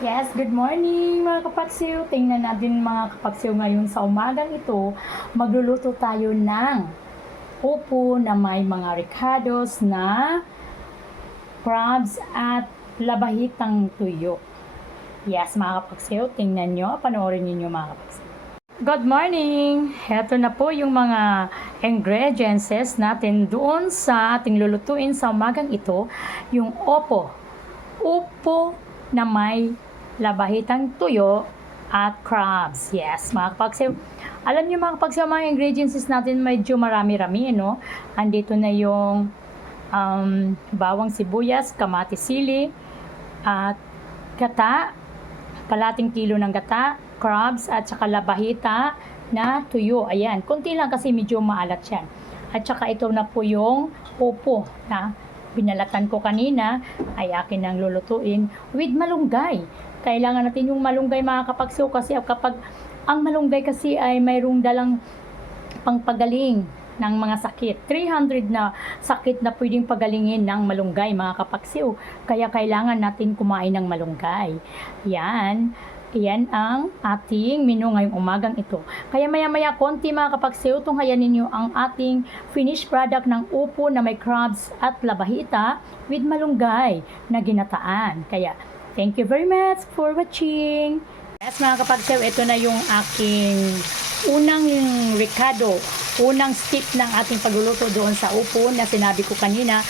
Yes, good morning mga kapaksiw. Tingnan natin mga kapaksiw ngayon sa umagang ito. Magluluto tayo ng upo na may mga ricados na crabs at labahitang tuyo. Yes, mga kapaksiw, tingnan nyo. Panoorin ninyo mga kapaksiw. Good morning! Heto na po yung mga ingredients natin doon sa ating lulutuin sa umagang ito. Yung opo. Upo na may labahitang tuyo at crabs. Yes, mga kapagsiw. Alam niyo mga kapagsiw, mga ingredients natin medyo marami-rami, no? Andito na yung um, bawang sibuyas, kamatis sili, at gata, kalating kilo ng gata, crabs, at saka labahita na tuyo. Ayan, konti lang kasi medyo maalat yan. At saka ito na po yung upo na binalatan ko kanina ay akin nang lulutuin with malunggay. Kailangan natin yung malunggay mga kapagso kasi kapag ang malunggay kasi ay mayroong dalang pangpagaling ng mga sakit. 300 na sakit na pwedeng pagalingin ng malunggay mga kapagsiw. Kaya kailangan natin kumain ng malunggay. Yan. Yan ang ating menu ngayong umagang ito. Kaya maya-maya konti mga kapagsiw, tunghayan ninyo ang ating finished product ng upo na may crabs at labahita with malunggay na ginataan. Kaya thank you very much for watching. Yes mga kapagsiw, ito na yung aking unang ricado, unang step ng ating pagluluto doon sa upo na sinabi ko kanina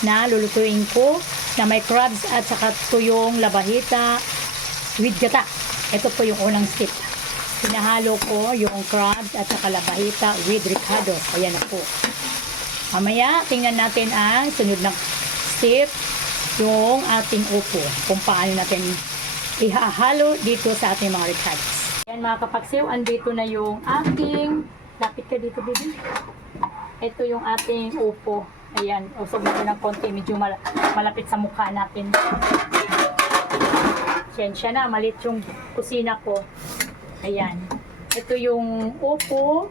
na lulutuin ko na may crabs at saka tuyong labahita with gata. Ito po yung unang step. Pinahalo ko yung crabs at saka labahita with ricados. Ayan na po. Mamaya, tingnan natin ang sunod na step, yung ating upo. Kung paano natin ihahalo dito sa ating mga ricados. Ayan mga kapagsiw, andito na yung ating, lapit ka dito baby. Ito yung ating upo. Ayan, usog natin ng konti, medyo mal- malapit sa mukha natin. Sensya na, malit yung kusina ko. Ayan. Ito yung upo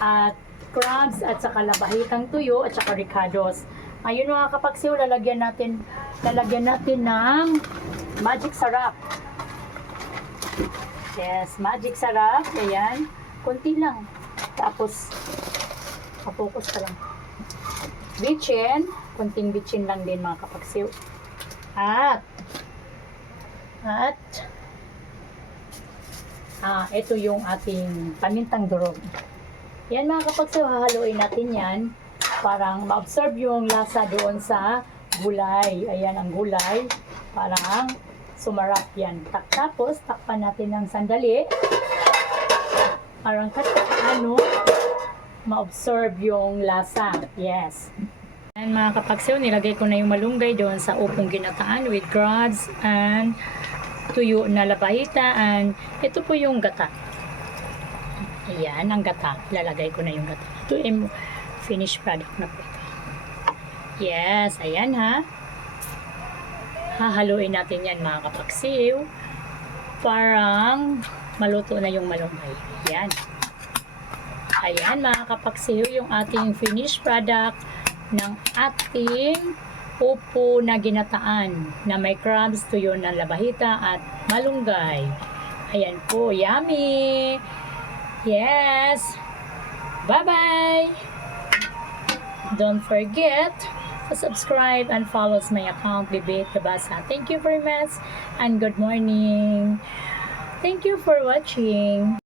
at crabs at saka labahitang tuyo at saka ricados. Ayun mga kapagsiw, lalagyan natin lalagyan natin ng magic sarap. Yes, magic sarap. Ayan. Kunti lang. Tapos, kapokus ka lang. Bitchin. Kunting bitchin lang din mga kapagsiw. At, at, ah, ito yung ating panintang durog. Yan mga kapagsiw, hahaluin natin yan. Parang ma-absorb yung lasa doon sa gulay. Ayan ang gulay. Parang sumarap yan. Tapos, takpan natin ng sandali. Parang kat ano, ma-absorb yung lasa. Yes. And mga kapagsiw, nilagay ko na yung malunggay doon sa upong ginataan with crabs and tuyo na labahita and ito po yung gata. Ayan, ang gata. Lalagay ko na yung gata. Ito finished product na po ito. Yes, ayan ha. Hahaluin natin yan mga kapagsiw. Parang maluto na yung malunggay. Ayan. Ayan mga kapagsiw, yung ating finished product ng ating upo na ginataan na may crabs, tuyo ng labahita at malunggay. Ayan po, yummy! Yes! Bye-bye! Don't forget to subscribe and follow my account, Bibit Kabasa. Thank you very much and good morning. Thank you for watching.